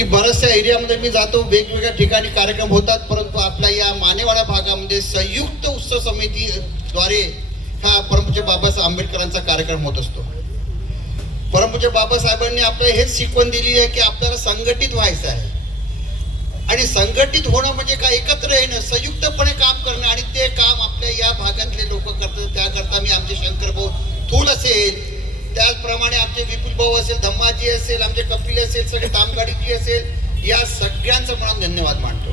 की बऱ्याचशा एरियामध्ये मी जातो, वेगवेगळ्या ठिकाणी कार्यक्रम होतात, परंतु आपल्या या मानेवाडा भागामध्ये संयुक्त उत्सव समितीद्वारे हा परमपूज्य बाबासाहेब आंबेडकरांचा कार्यक्रम होत असतो. परमपूज्य बाबासाहेबांनी आपल्याला हेच शिकवण दिली आहे की आपल्याला संघटित व्हायचं आहे आणि संघटित होणं म्हणजे काय, एकत्र येणं, संयुक्तपणे काम करणं. आणि ते काम आपल्या या भागातले लोक करतात. त्याकरता मी आमचे शंकर भाऊ थूल असेल, त्याचप्रमाणे आमचे विपुल भाऊ असेल, धम्माजी असेल, आमचे कपिल असेल, सगळे तामगाडीजी असेल, या सगळ्यांचं म्हणून धन्यवाद मानतो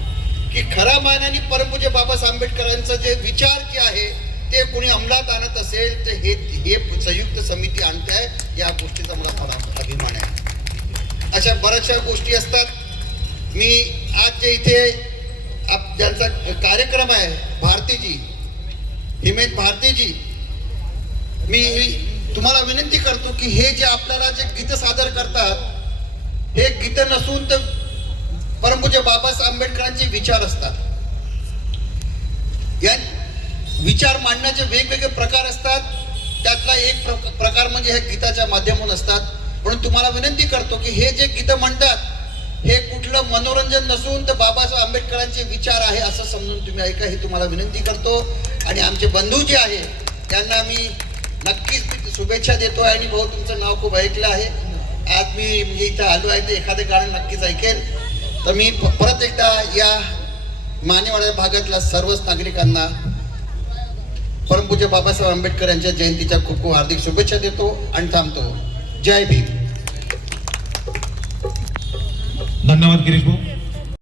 की खऱ्या मानाने परमपूज्य बाबासाहेब आंबेडकरांचं जे विचार जे आहे ते कोणी अंमलात आणत असेल तर हे संयुक्त समिती आणते आहे. या गोष्टीचा मला फार अभिमान आहे. अशा बऱ्याचशा गोष्टी असतात. मी आज जे इथे ज्यांचा कार्यक्रम आहे, भारतीजी, हिमेश भारतीजी, मी तुम्हाला विनंती करतो की हे जे आपल्याला जे गीत सादर करतात हे गीत नसून तर परमपूज्य बाबासाहेब आंबेडकरांचे विचार असतात. या विचार मांडण्याचे वेगवेगळे प्रकार असतात. त्यातला एक प्रकार म्हणजे हे गीताच्या माध्यमातून असतात. म्हणून तुम्हाला विनंती करतो की हे जे गीत म्हणतात हे कुठलं मनोरंजन नसून तर बाबासाहेब आंबेडकरांचे विचार आहे असं समजून तुम्ही ऐका, ही तुम्हाला विनंती करतो. आणि आमचे बंधू जे आहे त्यांना मी नक्कीच शुभेच्छा देतो आहे. आणि भाऊ तुमचं नाव खूप ऐकलं आहे. आज मी इथं आलो आहे तर एखादं गाणं नक्कीच ऐकेल. तर मी परत एकदा या मानेवाडा भागातल्या सर्वच नागरिकांना परमपूज्य बाबासाहेब आंबेडकर यांच्या जयंतीच्या खूप खूप हार्दिक शुभेच्छा देतो आणि थांबतो. जय भीम. धन्यवाद गिरीश भाऊ.